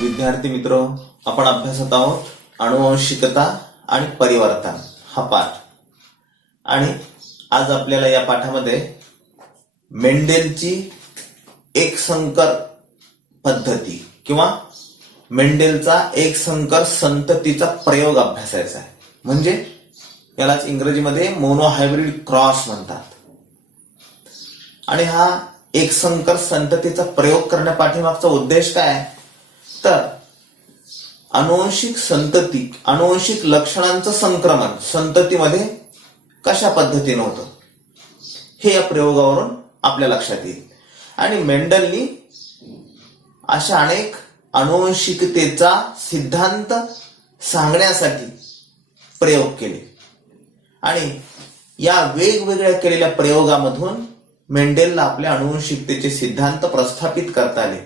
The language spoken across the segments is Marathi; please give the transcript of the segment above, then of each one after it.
विद्यार्थी मित्र, आपण अभ्यासत आहोत अनुवंशिकता आणि परिवर्तन हा पाठ. आणि आज आपल्याला या पाठामध्ये मेंडेलची एकसंकर पद्धती किंवा मेंडेलचा एकसंकर संततीचा प्रयोग अभ्यासायचा आहे. म्हणजे यालाच इंग्रजीमध्ये मोनोहायब्रिड क्रॉस म्हणतात. आणि हा एकसंकर संततीचा प्रयोग करण्यापाठीमागचा उद्देश काय आहे, तर अनुवंशिक संतती, अनुवंशिक लक्षणांचं संक्रमण संततीमध्ये कशा पद्धतीने होतं हे या प्रयोगावरून आपल्या लक्षात येईल. आणि मेंडलनी अशा अनेक अनुवंशिकतेचा सिद्धांत सांगण्यासाठी प्रयोग केले आणि या वेगवेगळ्या केलेल्या प्रयोगामधून मेंडेलला आपल्या अनुवंशिकतेचे सिद्धांत प्रस्थापित करता आले.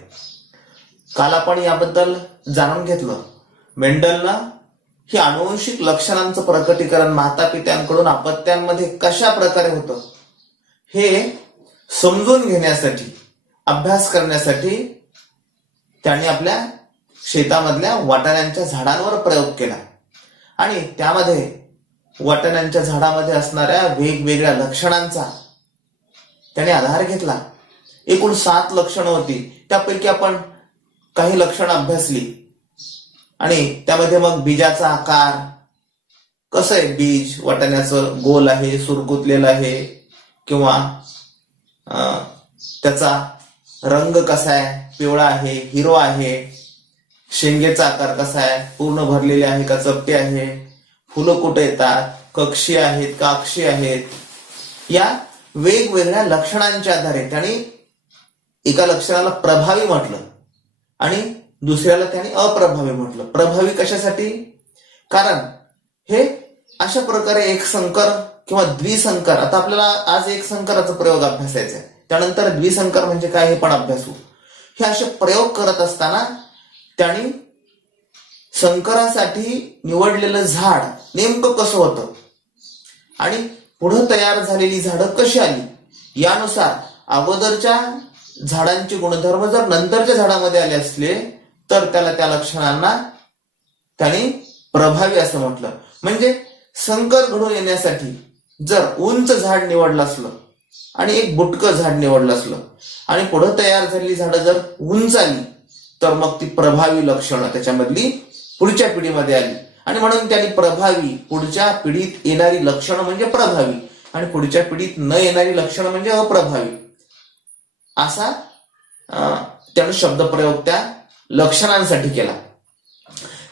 काल आपण याबद्दल जाणून घेतलं. मेंडलला ही अनुवंशिक लक्षणांचं प्रकटीकरण माता पित्यांकडून अपत्यांमध्ये कशा प्रकारे होतं हे समजून घेण्यासाठी, अभ्यास करण्यासाठी त्यांनी आपल्या शेतामधल्या वाटाण्यांच्या झाडांवर प्रयोग केला. आणि त्यामध्ये वाटाण्यांच्या झाडामध्ये असणाऱ्या वेगवेगळ्या लक्षणांचा त्याने आधार घेतला. एकूण 7 लक्षणं होती. त्यापैकी आपण काही लक्षणं अभ्यासली आणि त्यामध्ये मग बीजाचा आकार कसं आहे, बीज वाटाण्याचं गोल आहे, सुरकुतलेलं आहे, किंवा त्याचा रंग कसा आहे, पिवळा आहे, हिरो आहे, शेंगेचा आकार कसा आहे, पूर्ण भरलेले आहे का चपटे आहे, फुलं कुठे येतात, कक्षी आहेत का अक्षी आहेत, या वेगवेगळ्या लक्षणांच्या आधारे त्याने एका लक्षणाला प्रभावी म्हटलं आणि दुसऱ्याला त्याने अप्रभावी म्हटलं. प्रभावी कशासाठी? कारण हे अशा प्रकारे एकसंकर किंवा द्विसंकर, आता आपल्याला आज एकसंकराचा प्रयोग अभ्यासायचा आहे, त्यानंतर द्विसंकर म्हणजे काय हे पण अभ्यासू. हे असे प्रयोग करत असताना त्यांनी संकरासाठी निवडलेलं झाड नेमकं कसं होतं आणि पुढे तयार झालेली झाडं कशी आली यानुसार अगोदरच्या झाडांचे गुणधर्म जर नंतरच्या झाडामध्ये आले असले तर त्याला त्या लक्षणांना त्यांनी प्रभावी असं म्हटलं. म्हणजे संकर घडून येण्यासाठी जर उंच झाड निवडलं असलं आणि एक बुटकं झाड निवडलं असलं आणि पुढे तयार झालेली झाडं जर उंच आली तर मग ती प्रभावी लक्षणं त्याच्यामधली पुढच्या पिढीमध्ये आली. आणि म्हणून त्यांनी प्रभावी, पुढच्या पिढीत येणारी लक्षणं म्हणजे प्रभावी आणि पुढच्या पिढीत न येणारी लक्षणं म्हणजे अप्रभावी, असा त्यानं शब्दप्रयोग त्या लक्षणांसाठी केला.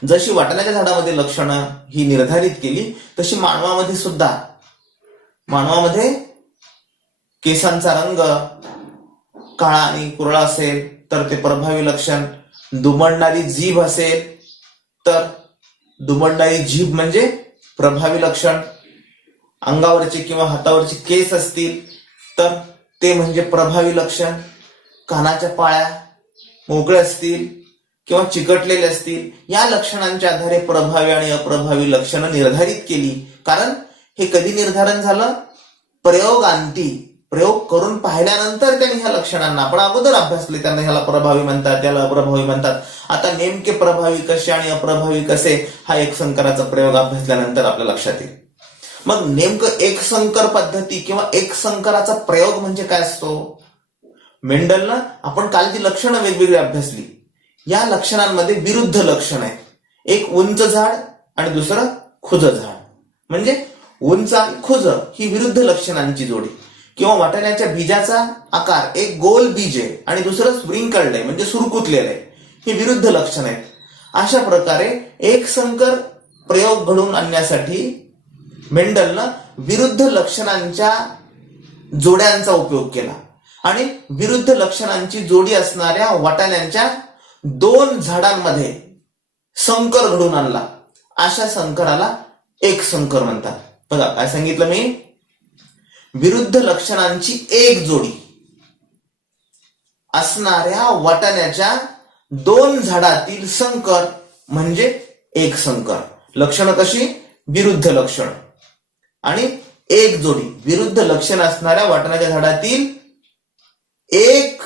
जशी वाटाण्याच्या झाडामध्ये लक्षणं ही निर्धारित केली तशी मानवामध्ये सुद्धा, मानवामध्ये केसांचा रंग काळा आणि कुरळा असेल तर ते प्रभावी लक्षण, दुमडणारी जीभ असेल तर दुमडणारी जीभ म्हणजे प्रभावी लक्षण, अंगावरचे किंवा हातावरचे केस असतील तर ते म्हणजे प्रभावी लक्षण, कानाच्या पाळ्या मोकळे असतील किंवा चिकटलेले असतील, या लक्षणांच्या आधारे प्रभावी आणि अप्रभावी लक्षणं निर्धारित केली. कारण हे कधी निर्धारण झालं? प्रयोगांती, प्रयोग करून पाहिल्यानंतर त्यांनी ह्या लक्षणांना, आपण अगोदर अभ्यासले, त्यांना ह्याला प्रभावी म्हणतात, त्याला अप्रभावी म्हणतात. आता नेमके प्रभावी कसे आणि अप्रभावी कसे हा एकसंकराचा प्रयोग अभ्यासल्यानंतर आपल्या लक्षात येईल. मग नेमकं एकसंकर पद्धती किंवा एकसंकराचा प्रयोग म्हणजे काय असतो? मेंडलनं, आपण काल जी लक्षणं वेगवेगळी अभ्यासली, या लक्षणांमध्ये विरुद्ध लक्षण आहे. एक उंच झाड आणि दुसरं खुज झाड, म्हणजे उंच आणि खुज ही विरुद्ध लक्षणांची जोडी. किंवा वाटाण्याच्या बीजाचा आकार, एक गोल बीज आहे आणि दुसरं स्प्रिंकल्ड आहे म्हणजे सुरकुतलेलं आहे, ही विरुद्ध लक्षण आहेत. अशा प्रकारे एकसंकर प्रयोग घडवून आणण्यासाठी मेंडलनं विरुद्ध लक्षणांच्या जोड्यांचा उपयोग केला आणि विरुद्ध लक्षणांची जोडी असणाऱ्या वाटाण्यांच्या 2 झाडांमध्ये संकर घडून आणला. अशा संकराला एकसंकर म्हणतात. बघा काय सांगितलं मी, विरुद्ध लक्षणांची एक जोडी असणाऱ्या वाटाण्याच्या 2 झाडातील संकर म्हणजे एकसंकर. लक्षणं कशी? विरुद्ध लक्षण आणि एक जोडी विरुद्ध लक्षण असणाऱ्या वाटाण्याच्या झाडातील एक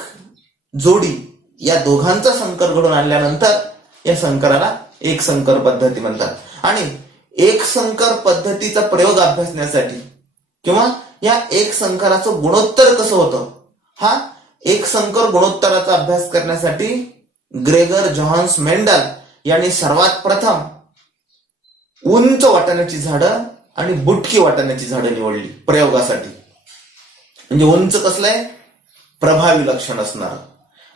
जोडी या दोघांचा संकर घडून आणल्यानंतर या संकराला एक संकर पद्धती म्हणतात. आणि एक संकर पद्धतीचा प्रयोग अभ्यासण्यासाठी किंवा या एक संकराचं गुणोत्तर कसं होतं, हा एक संकर गुणोत्तराचा अभ्यास करण्यासाठी ग्रेगर जोहान्स मेंडल यांनी सर्वात प्रथम उंच वाटाण्याची झाडं आणि बुटकी वाटाण्याची झाडं निवडली प्रयोगासाठी. म्हणजे उंच कसलं आहे, प्रभावी लक्षण असणार.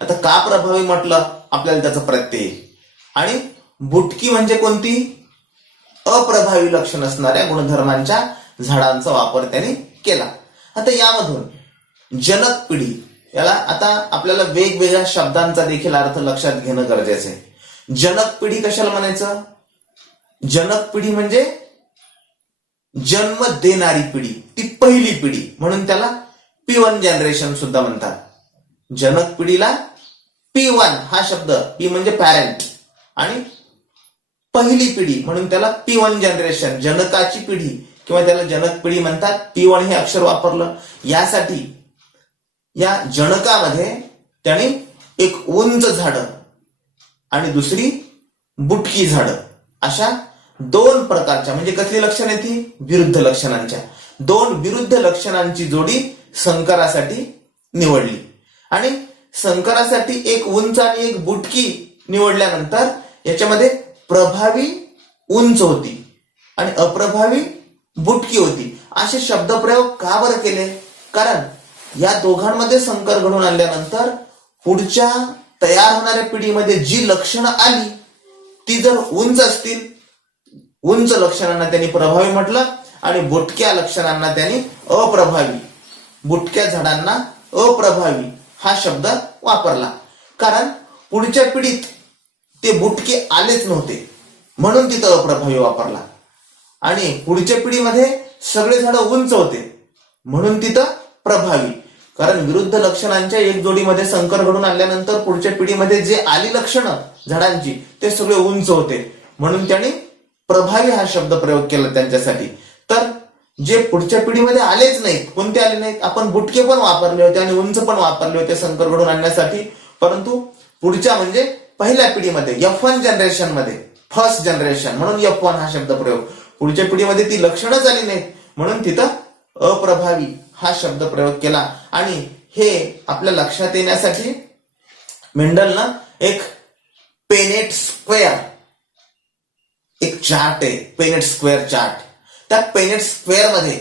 आता का प्रभावी म्हटलं, आपल्याला त्याचं प्रत्यय. आणि बुटकी म्हणजे कोणती, अप्रभावी लक्षण असणाऱ्या गुणधर्मांच्या झाडांचा वापर त्यांनी केला. आता यामधून जनक पिढी, याला आता आपल्याला वेगवेगळ्या शब्दांचा देखील अर्थ लक्षात घेणं गरजेचं आहे. जनक पिढी कशाला म्हणायचं, जनक पिढी म्हणजे जन्म देणारी पिढी, ती पहिली पिढी, म्हणून त्याला P1 जनरेशन सुद्धा म्हणतात. जनक पिढीला P1 हा शब्द, P म्हणजे पॅरेंट आणि पहिली पिढी म्हणून त्याला P1 जनरेशन, जनकाची पिढी किंवा त्याला जनक पिढी म्हणतात. P1 हे अक्षर वापरलं यासाठी या जनकामध्ये त्याने एक उंच झाडं आणि दुसरी बुटकी झाडं अशा दोन प्रकारच्या, म्हणजे कसली लक्षण आहे ती, विरुद्ध लक्षणांच्या, दोन विरुद्ध लक्षणांची जोडी संकरासाठी निवडली. आणि संकरासाठी एक उंच आणि एक बुटकी निवडल्यानंतर याच्यामध्ये प्रभावी उंच होती आणि अप्रभावी बुटकी होती. असे शब्दप्रयोग का बरं केले, कारण या दोघांमध्ये संकर घडून आणल्यानंतर पुढच्या तयार होणाऱ्या पिढीमध्ये जी लक्षणं आली ती जर उंच असतील, उंच लक्षणांना त्यांनी प्रभावी म्हटलं आणि बुटक्या लक्षणांना त्यांनी अप्रभावी, बुटक्या झाडांना अप्रभावी हा शब्द वापरला. कारण पुढच्या पिढीत ते बुटके आलेच नव्हते म्हणून तिथं अप्रभावी वापरला. आणि पुढच्या पिढीमध्ये सगळे झाडं उंच होते म्हणून तिथं प्रभावी. कारण विरुद्ध लक्षणांच्या एक जोडीमध्ये संकर घडून आणल्यानंतर पुढच्या पिढीमध्ये जे आली लक्षणं झाडांची ते सगळे उंच होते म्हणून त्यांनी प्रभावी हा शब्द प्रयोग केला त्यांच्यासाठी. तर जे पुढच्या पिढीमध्ये आलेच नाहीत, कोणते आले नाहीत, आपण बुटके पण वापरले होते आणि उंच पण वापरले होते संकर घडून आणण्यासाठी, परंतु पुढच्या म्हणजे पहिल्या पिढीमध्ये F1 जनरेशन मध्ये, फर्स्ट जनरेशन म्हणून F1 हा शब्द प्रयोग, पुढच्या पिढीमध्ये ती लक्षणच आली नाहीत म्हणून तिथं अप्रभावी हा शब्द प्रयोग केला. आणि हे आपल्या लक्षात येण्यासाठी मेंडलनं एक पेनेट स्क्वेअर, एक चार्ट आहे पेनेट स्क्वेअर चार्ट, त्या पेनेट स्क्वेअर मध्ये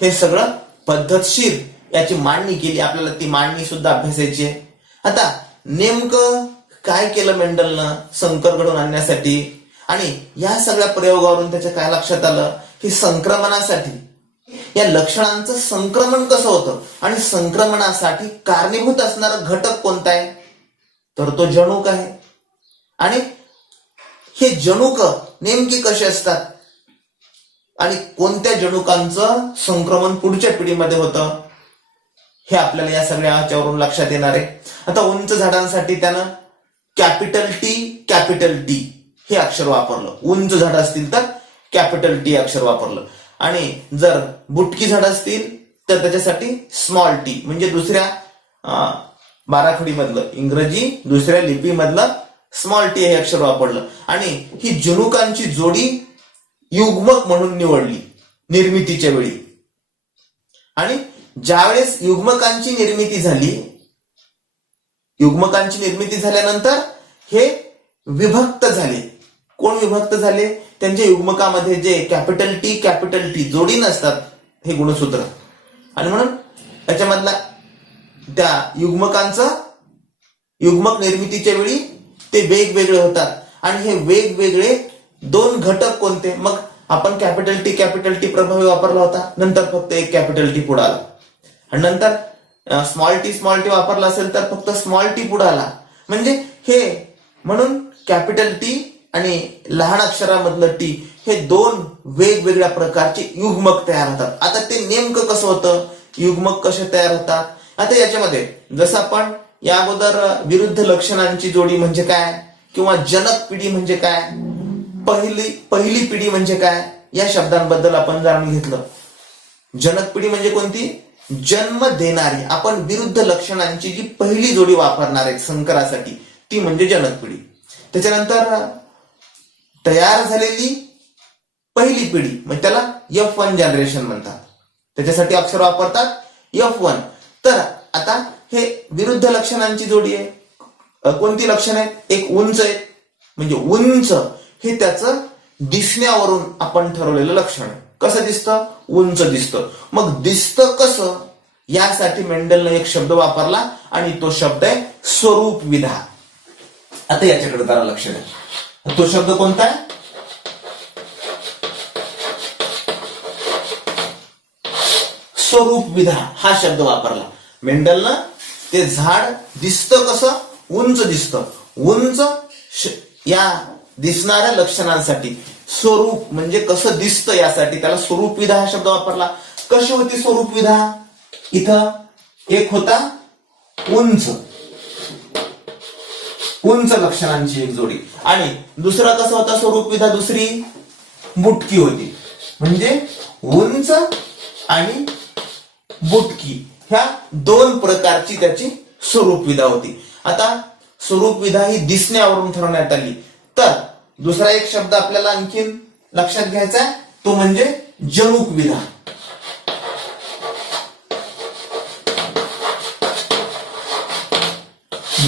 हे सगळं पद्धतशीर याची मांडणी केली. आपल्याला ती मांडणी सुद्धा अभ्यासायची आहे. आता नेमकं काय केलं मेंडलनं संकर घडून आणण्यासाठी आणि या सगळ्या प्रयोगावरून त्याच्या काय लक्षात आलं की संक्रमणासाठी या लक्षणांचं संक्रमण कसं होतं आणि संक्रमणासाठी कारणीभूत असणारा घटक कोणता आहे, तर तो जनुक आहे. आणि हे जनुक नेमके कसे असतात आणि कोणत्या जनुकांचं संक्रमण पुढच्या पिढीमध्ये होतं हे आपल्याला या सगळ्या याच्यावरून लक्षात येणार आहे. आता उंच झाडांसाठी त्यानं कॅपिटल टी हे अक्षर वापरलं, उंच झाड असतील तर कॅपिटल टी अक्षर वापरलं. आणि जर बुटकी झाड असतील तर त्याच्यासाठी स्मॉल टी म्हणजे दुसऱ्या बाराखडीमधलं, इंग्रजी दुसऱ्या लिपीमधलं स्मॉल टी हे अक्षर वापरलं. आणि ही जनुकांची जोडी युग्मक म्हणून निवडली निर्मितीच्या वेळी. आणि ज्यावेळेस युग्मकांची निर्मिती झाली, युग्मकांची निर्मिती झाल्यानंतर हे विभक्त झाले. कोण विभक्त झाले, त्यांच्या युग्मकामध्ये जे कॅपिटल टी जोडी नसतात हे गुणसूत्र, आणि म्हणून त्याच्यामधला त्या युग्मकांचं युग्मक निर्मितीच्या वेळी ते वेगवेगळे होतात. आणि हे वेगवेगळे दोन घटक कोणते, मग आपण कॅपिटल टी प्रभावी वापरला होता, नंतर फक्त एक कॅपिटल टी पुढे आला. आणि नंतर स्मॉल टी वापरला असेल तर फक्त स्मॉल टी पुढे आला. म्हणजे हे म्हणून कॅपिटल टी आणि लहान अक्षरामधलं टी हे दोन वेगवेगळ्या प्रकारचे युग्मक तयार होतात. आता ते नेमकं कसं होतं, युग्मक कसे तयार होतात, आता याच्यामध्ये जसं आपण या अगोदर विरुद्ध लक्षणांची जोडी म्हणजे काय किंवा जनक पिढी म्हणजे काय, पहिली पिढी म्हणजे काय या शब्दांबद्दल आपण जाणून घेतलं. जनक पिढी म्हणजे कोणती, जन्म देणारी, आपण विरुद्ध लक्षणांची जी पहिली जोडी वापरणार आहेत संकरासाठी ती म्हणजे जनक पिढी. त्याच्यानंतर तयार झालेली पहिली पिढी म्हणजे त्याला F1 जनरेशन म्हणतात, त्याच्यासाठी अक्षर वापरतात F1. तर आता हे विरुद्ध लक्षणांची जोडी आहे. कोणती लक्षण आहेत? एक उंच आहे, म्हणजे उंच हे त्याचं दिसण्यावरून आपण ठरवलेलं लक्षण आहे. कसं दिसतं? उंच दिसतं. मग दिसतं कसं यासाठी मेंडलने एक शब्द वापरला आणि तो शब्द आहे स्वरूप विधा. आता याच्याकडे जरा लक्ष द्या. तो शब्द कोणता आहे? स्वरूप विधा हा शब्द वापरला मेंडलनं. ते झाड दिसतं कसं? उंच दिसतं. उंच या दिसणाऱ्या लक्षणांसाठी स्वरूप म्हणजे कसं दिसतं यासाठी त्याला स्वरूप विधा हा शब्द वापरला. कशी होती स्वरूप विधा? इथं एक होता उंच, उंच लक्षणांची एक जोडी, आणि दुसरा कसा होता स्वरूप विधा? दुसरी बुटकी होती. म्हणजे उंच आणि बुटकी ह्या दोन प्रकारची त्याची स्वरूप विधा होती. आता स्वरूप विधा ही दिसण्यावरून ठरवण्यात आली. तर दुसरा एक शब्द आपल्याला आणखीन लक्षात घ्यायचा आहे, तो म्हणजे जनुक विधा.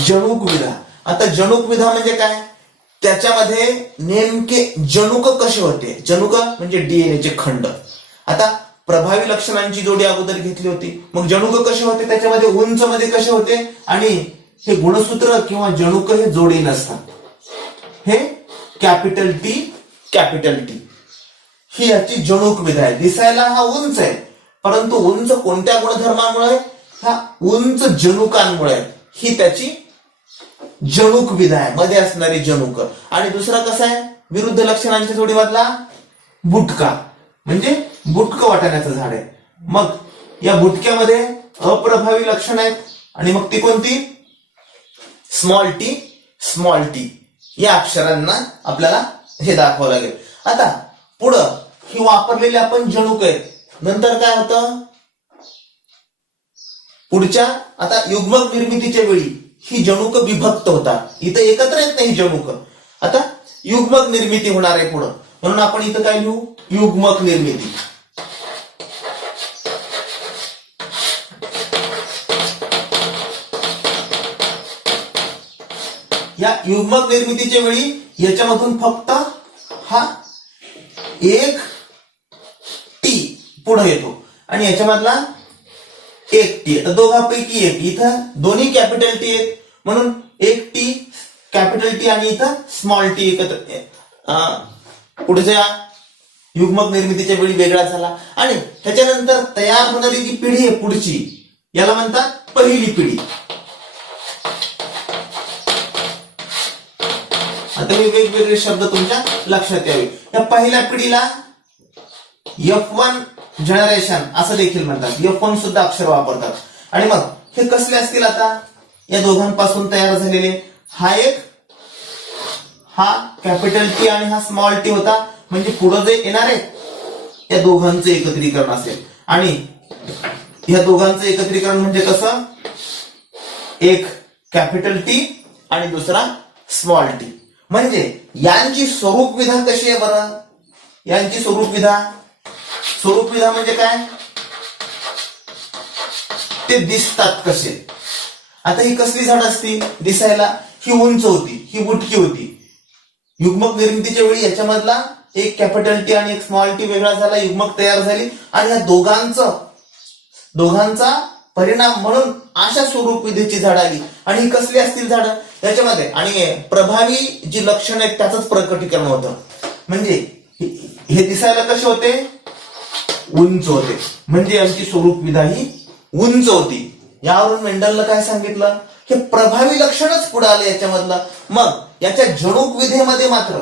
जनुक विधा. आता जनुक विधा म्हणजे काय? त्याच्यामध्ये नेमके जनुक कसे होते? जनुक म्हणजे डीएनएचे खंड. आता प्रभावी लक्षणांची जोडी अगोदर घेतली होती, मग जनुक कसे होते? त्याच्यामध्ये उंच मध्ये कसे होते? आणि हे गुणसूत्र किंवा जनुक हे जोडी नसतात. हे कॅपिटल टी कॅपिटल टी ही याची जनुक विधा आहे. दिसायला हा उंच आहे, परंतु उंच कोणत्या गुणधर्मामुळे? हा उंच जनुकांमुळे. ही त्याची जनुक विधा आहे, मध्ये असणारी जनुक. आणि दुसरा कसा आहे विरुद्ध लक्षणांच्या जोडीमधला? बुटका, म्हणजे बुटकं वाटाण्याचं झाड आहे. मग या बुटक्यामध्ये अप्रभावी लक्षण आहेत, आणि मग ती कोणती? स्मॉल टी स्मॉल टी या अक्षरांना आपल्याला हे दाखवावं लागेल. आता पुढं ही वापरलेली आपण जनुक आहेत. नंतर काय होतं? पुढच्या आता युग्मक निर्मितीच्या वेळी ही जनुक विभक्त होतात. इथं एकत्र येत नाही जनुक. आता युग्मक निर्मिती होणार आहे पुढं, म्हणून आपण इथं काय लिहू? युग्मक निर्मिती. या युग्मक निर्मितीच्या वेळी याच्यामधून फक्त हा एक टी पुढे येतो आणि याच्यामधला एक टी. तर दोघांपैकी एक. इथं दोन्ही कॅपिटल टी आहेत, म्हणून एक टी कॅपिटल टी आणि इथं स्मॉल टी एकत्र पुढच्या युग्मक निर्मितीच्या वेळी वेगळा झाला. आणि त्याच्यानंतर तयार होणारी जी पिढी आहे पुढची, याला म्हणतात पहिली पिढी. आता हे वेगवेगळे शब्द तुमच्या लक्षात यावे. या पहिल्या पिढीला F1 जनरेशन असं देखील म्हणतात. F1 सुद्धा अक्षर वापरतात. आणि मग हे कसले असतील? आता या दोघांपासून तयार झालेले हा कॅपिटल टी आणि हा स्मॉल टी होता, म्हणजे पुढे जे येणार आहे या दोघांचं एकत्रीकरण असेल. आणि या दोघांचं एकत्रीकरण म्हणजे कसं? एक कॅपिटल टी आणि दुसरा स्मॉल टी. म्हणजे यांची स्वरूप विधा कशी आहे बरं? यांची स्वरूप विधा म्हणजे काय? ते दिसतात कसे? आता ही कसली झाड असती दिसायला? ही उंच होती, ही बुटकी होती. युग्मक निर्मितीच्या वेळी याच्यामधला एक कॅपिटल टी आणि एक स्मॉल टी वेगळा झाला, युग्मक तयार झाली, आणि या दोघांचा परिणाम म्हणून अशा स्वरूप विधेची झाड आली. आणि ही कसली असतील झाडं याच्यामध्ये? आणि प्रभावी जी लक्षण आहेत त्याच प्रकटीकरण होतं. म्हणजे हे दिसायला कसे होते? उंच होते. म्हणजे यांची स्वरूप विधा ही उंच होती. यावरून मेंडलनं काय सांगितलं? हे प्रभावी लक्षणच पुढे आले याच्यामधलं. मग याच्या जनुक विधेमध्ये मात्र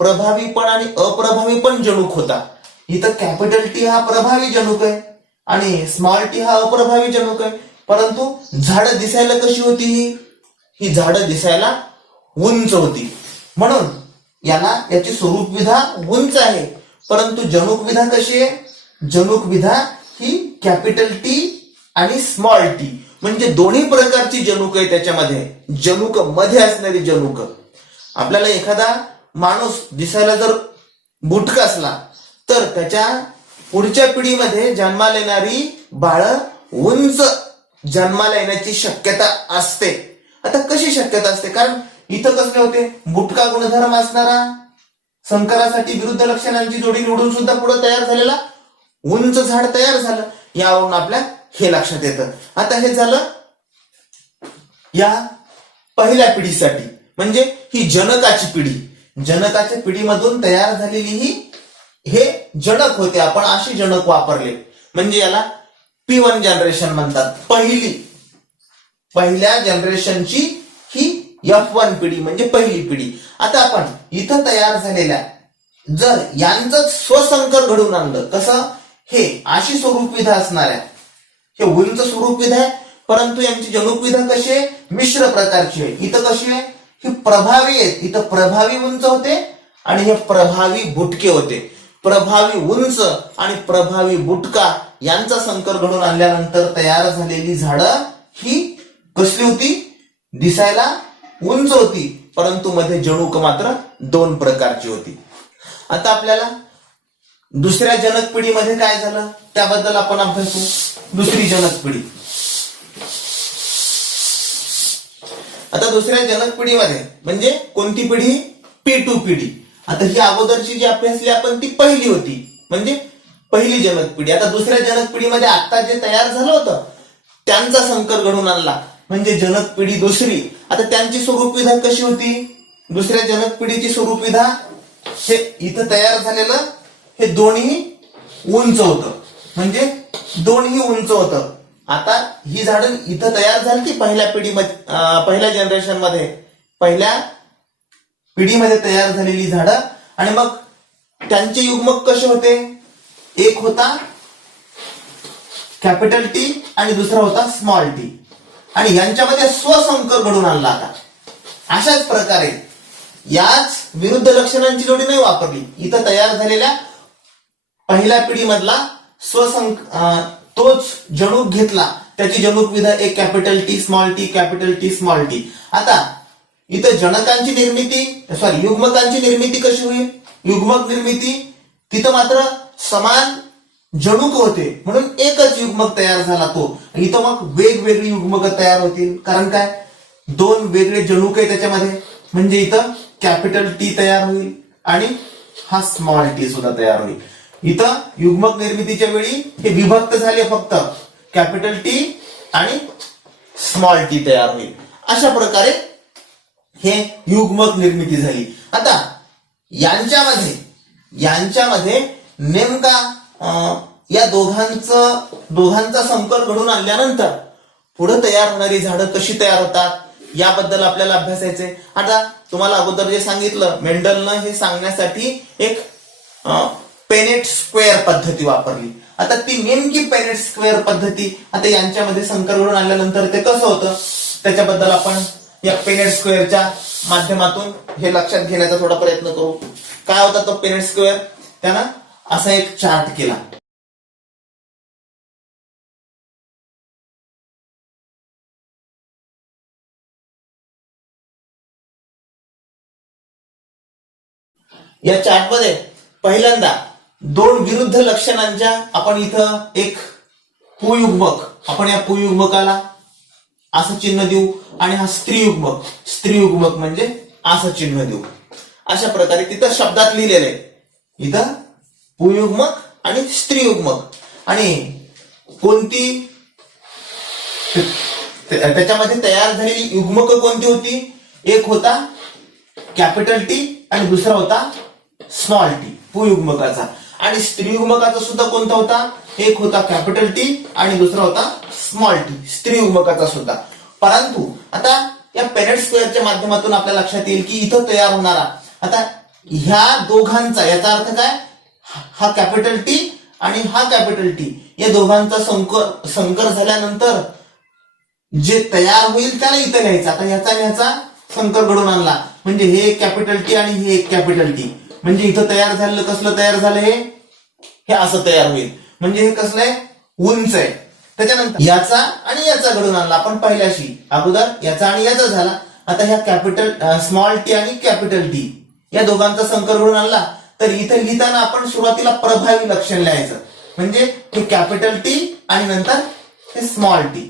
प्रभावी पण आणि अप्रभावी पण जनुक होता. इथं कॅपिटल टी हा प्रभावी जनुक आहे आणि स्मॉल टी हा अप्रभावी जनुक आहे. परंतु झाडं दिसायला कशी होती? ही झाडं दिसायला उंच होती. म्हणून याची स्वरूप विधा उंच आहे, परंतु जनुक विधा कशी आहे? जनुक विधा ही कॅपिटल टी आणि स्मॉल टी म्हणजे दोन्ही प्रकारची जनुक आहे त्याच्यामध्ये. जनुक मध्ये असणारी जनुक. आपल्याला एखादा माणूस दिसायला जर बुटका असला तर त्याच्या पुढच्या पिढीमध्ये जन्माला येणारी बाळं उंच जन्माला येण्याची शक्यता असते. आता कशी शक्यता असते? कारण इथं कसले होते, बुटका गुणधर्म असणारा संकरासाठी विरुद्ध लक्षणांची जोडी निवडून सुद्धा पुढे तयार झालेला उंच झाड तयार झालं. यावरून आपल्या हे लक्षात येतं. आता हे झालं या पहिल्या पिढीसाठी, म्हणजे ही जनकाची पिढी. जनकाच्या पिढीमधून तयार झालेली ही हे जनक होते. आपण असे जनक वापरले म्हणजे याला P1 जनरेशन म्हणतात. पहिल्या जनरेशनची ही F1 पिढी म्हणजे पहिली पिढी. आता आपण इथं तयार झालेल्या जर यांचं स्वसंकर घडून आणलं, कसं? हे अशी स्वरूपविधा असणाऱ्या, हे उंच स्वरूपविधा आहे परंतु यांची जनुकविधा कशी आहे? मिश्र प्रकारची आहे. इथं कशी आहे? ही प्रभावी आहेत. इथं प्रभावी उंच होते आणि हे प्रभावी बुटके होते. प्रभावी उंच आणि प्रभावी बुटका यांचा संकर घडून आणल्यानंतर तयार झालेली झाडं ही कसली होती? दिसायला उंच होती परंतु मध्ये जनुक मात्र 2 प्रकारची होती. आता आपल्याला दुसऱ्या जनक पिढीमध्ये काय झालं त्याबद्दल आपण अभ्यासू. दुसरी जनक पिढी. आता दुसऱ्या जनक पिढीमध्ये म्हणजे कोणती पिढी? P2 पिढी. आता ही अगोदरची जी अभ्यासली आपण ती पहिली होती म्हणजे पहिली जनक पिढी. आता दुसऱ्या जनक पिढीमध्ये आता जे तयार झालं होतं त्यांचा संकर घडून आणला म्हणजे जनक पिढी दुसरी. आता त्यांची स्वरूपविधा कशी होती? दुसऱ्या जनक पिढीची स्वरूपविधा हे इथं तयार झालेलं हे दोन्ही उंच होतं म्हणजे दोन्ही उंच होतं. आता ही झाडं इथं तयार झाली ती पहिल्या पिढीमध्ये, पहिल्या जनरेशन मध्ये, पहिल्या पिढीमध्ये तयार झालेली झाडं. आणि मग त्यांचे युग्मक कसे होते? एक होता कॅपिटल टी आणि दुसरा होता स्मॉल टी आणि यांच्यामध्ये स्वसंकर घडून आणला. आता अशाच प्रकारे याच विरुद्ध लक्षणांची जोडी नाही वापरली. इथं तयार झालेल्या पहिल्या पिढीमधला तोच जनुक घेतला, त्याची जनुक विधा एक capital T small T capital T small T. आता इथं जनकांची निर्मिती युग्मकांची निर्मिती कशी होईल? युग्मक निर्मिती तिथं मात्र समान जनुक होते म्हणून एकच युग्मक तयार झाला तो. इथं मग वेगवेगळी युग्मक तयार होतील कारण काय? 2 वेगळे जनुक आहे त्याच्यामध्ये म्हणजे इथं कॅपिटल टी तयार होईल आणि हा स्मॉल टी सुद्धा तयार होईल. इथं युग्मक निर्मितीच्या वेळी हे विभक्त झाले, फक्त कॅपिटल टी आणि स्मॉल टी तयार होईल. अशा प्रकारे हे युग्मक निर्मिती झाली. आता यांच्यामध्ये नेमका या दोघांचा संकर घडून आणल्यानंतर पुढे तयार होणारी झाडं कशी तयार होतात याबद्दल आपल्याला अभ्यासायचंय. आता तुम्हाला अगोदर जे सांगितलं मेंडलनं हे सांगण्यासाठी एक पेनेट स्क्वेअर पद्धती वापरली. आता ती नेमकी पेनेट स्क्वेअर पद्धती आता यांच्यामध्ये संकर घडून आणल्यानंतर ते कसं होतं त्याच्याबद्दल आपण या पेनेट स्क्वेअरच्या माध्यमातून हे लक्षात घेण्याचा थोडा प्रयत्न करू. काय होता तो पेनेट स्क्वेअर? त्यानं असा एक चार्ट केला. या चार्टमध्ये पहिल्यांदा 2 विरुद्ध लक्षणांच्या आपण इथं एक पुयुग्मक, आपण या पुयुग्मकाला असं चिन्ह देऊ आणि हा स्त्रीयुग्मक म्हणजे असं चिन्ह देऊ. अशा प्रकारे तिथं शब्दात लिहिलेलं आहे. इथं पुयुग्मक आणि स्त्रीयुग्मक आणि कोणती त्याच्यामध्ये तयार झालेली युग्मक कोणती होती? एक होता कॅपिटल टी आणि दुसरा होता स्मॉल टी पुयुग्मकाचा. आणि स्त्रीयुग्मकाचा सुद्धा कोणता होता? एक होता कॅपिटल टी आणि दुसरा होता स्मॉल टी स्त्रीयुग्मकाचा सुद्धा. परंतु आता या पेनेट स्क्वेअरच्या माध्यमातून आपल्या लक्षात येईल की इथं तयार होणारा आता ह्या दोघांचा, याचा अर्थ काय? हा कॅपिटल टी आणि हा कॅपिटल टी या दोघांचा संकर झाल्यानंतर जे तयार होईल त्याला इथं लिहायचं. आता ह्याचा संकर घडून आणला म्हणजे हे एक कॅपिटल टी आणि हे एक कॅपिटल टी म्हणजे इथं तयार झालेलं कसलं तयार झालं? हे असं तयार होईल म्हणजे हे कसलं आहे? उंच आहे. त्याच्यानंतर याचा आणि याचा घडून आणला आपण पहिल्याशी अगोदर याचा आणि याचा झाला. आता ह्या कॅपिटल स्मॉल टी आणि कॅपिटल टी या दोघांचा संकर घडून आणला तर इथे लिहिताना आपण सुरुवातीला प्रभावी लक्षण लिहायचं. म्हणजे हे कॅपिटल टी आणि नंतर हे स्मॉल टी.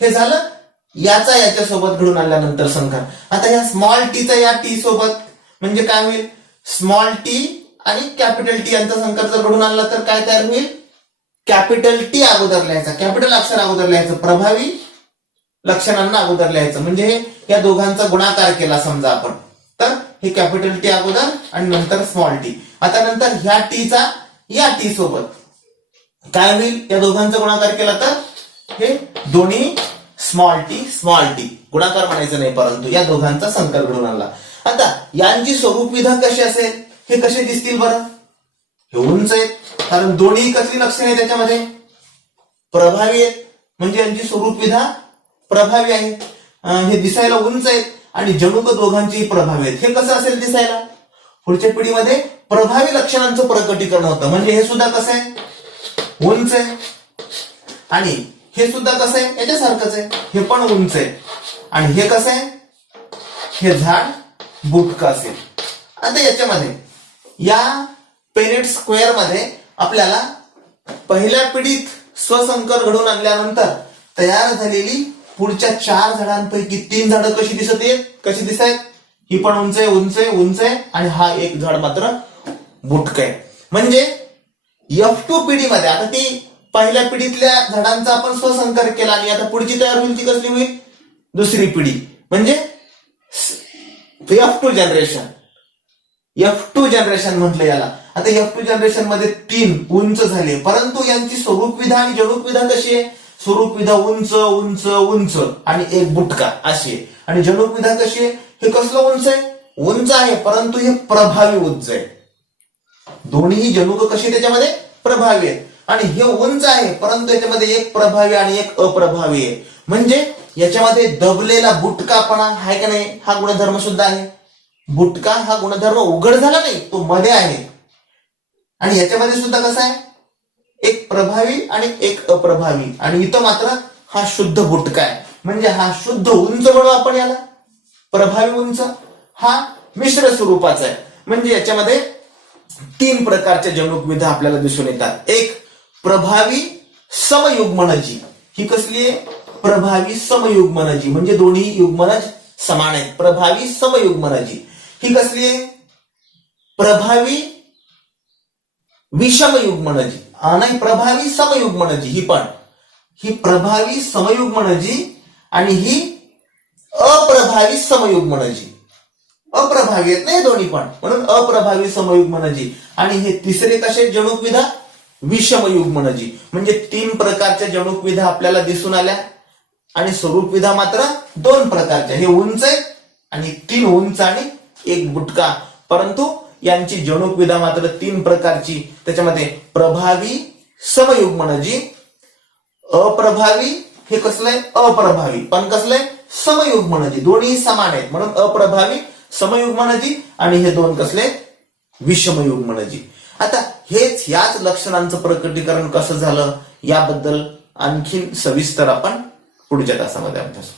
हे झालं याचा याच्यासोबत घडून आणल्यानंतर संकर. आता या स्मॉल टीचा या टी सोबत म्हणजे काय होईल, स्मॉल टी आणि कॅपिटल टी यांचा संकर जर घडून आणला तर काय तयार होईल, कॅपिटल टी अगोदर लिहायचा, कॅपिटल अक्षर अगोदर लिहायचं, प्रभावी लक्षणांना अगोदर लिहायचं. म्हणजे या दोघांचा गुणाकार केला समजा आपण तर हे कॅपिटल टी अगोदर आणि नंतर स्मॉल टी. आता नंतर ह्या टीचा या टी सोबत काय होईल, या दोघांचा गुणाकार केला तर हे दोन्ही स्मॉल टी गुणाकार म्हणायचं नाही परंतु या दोघांचा संकर घडून आणला. आता यांची स्वरूप विधा कशी असेल, हे कसे दिसतील बरं, हे उंच आहेत कारण दोन्ही कसली लक्षणे आहेत त्याच्यामध्ये, प्रभावी आहेत. म्हणजे यांची स्वरूप विधा प्रभावी आहे. हे दिसायला उंच आहेत आणि जणूक दोघांचीही प्रभावी आहेत. हे कसं असेल दिसायला, पुढच्या पिढीमध्ये प्रभावी लक्षणांचं प्रकटीकरण होतं. म्हणजे हे सुद्धा कसं आहे, उंच आहे आणि हे सुद्धा कसं आहे याच्यासारखंच आहे, हे पण उंच आहे आणि हे कसं आहे, हे झाड बुटकं असेल. आता याच्यामध्ये या पेरेट स्क्वेअर मध्ये आपल्याला पहिल्या पिढीत स्वसंकर घडून आणल्यानंतर तयार झालेली पुढच्या 4 झाडांपैकी 3 झाडं कशी दिसत आहेत, ही पण उंच आहे आणि हा एक झाड मात्र बुटकं आहे. म्हणजे F2 पिढीमध्ये आता ती पहिल्या पिढीतल्या झाडांचा आपण स्वसंकर केला आणि आता पुढची तयार होईल ती कसली होईल, दुसरी पिढी म्हणजे F2 जनरेशन म्हटलं याला. आता F2 जनरेशन मध्ये 3 उंच झाले परंतु यांची स्वरूप विधा आणि जणूक विधा कशी आहे, स्वरूप विधा उंच आणि एक बुटका अशी आहे आणि जणूक विधा कशी आहे, हे कसलं उंच आहे परंतु हे प्रभावी उंच आहे. दोन्ही जणूक कशी त्याच्यामध्ये प्रभावी आहेत आणि हे उंच आहे परंतु याच्यामध्ये एक प्रभावी आणि एक अप्रभावी आहे. म्हणजे याच्यामध्ये दबलेला बुटकापणा आहे का नाही, हा गुणधर्म सुद्धा आहे. बुटका हा गुणधर्म उघड झाला नाही, तो मध्ये आहे आणि याच्यामध्ये सुद्धा कसा आहे, एक प्रभावी आणि एक अप्रभावी आणि इथं मात्र हा शुद्ध बुटका आहे. म्हणजे हा शुद्ध उंच म्हणू आपण याला, प्रभावी उंच, हा मिश्र स्वरूपाचा आहे. म्हणजे याच्यामध्ये 3 प्रकारच्या जणूक विधा आपल्याला दिसून येतात. एक प्रभावी समयुग्मनजी, ही कसली आहे, प्रभावी समयुग्मनजी म्हणजे दोन्ही युग्मनज समान आहेत. प्रभावी समयुग्मनजी ही कसली आहे, प्रभावी विषमयुग्मनजी नाही प्रभावी समयुग्मनजी. ही प्रभावी समयुग्मनजी आणि ही अप्रभावी समयुग्मनजी. अप्रभावी आहेत नाही दोन्ही पण म्हणून अप्रभावी समयुग्मनजी. आणि हे तिसरे कसे जणूक विधा, विषमयुग्मनजी. म्हणजे 3 प्रकारच्या जणूक विधा आपल्याला दिसून आल्या आणि स्वरूप विधा मात्र 2 प्रकारच्या. हे उंच आहे आणि 3 उंच आणि 1 बुटका परंतु यांची जणूक विधा मात्र 3 प्रकारची. त्याच्यामध्ये प्रभावी समयुग्मनजी, अप्रभावी, हे कसलंय अप्रभावी पण कसलंय समयुग्मनजी, दोन्ही समान आहेत म्हणून अप्रभावी समयुग्मनजी आणि हे 2 कसले विषमयुग्मनजी. आता याच लक्षणांचं प्रकटीकरण कसं झालं याबद्दल आणखी सविस्तर आपण पुढच्या तासामध्ये अभ्यास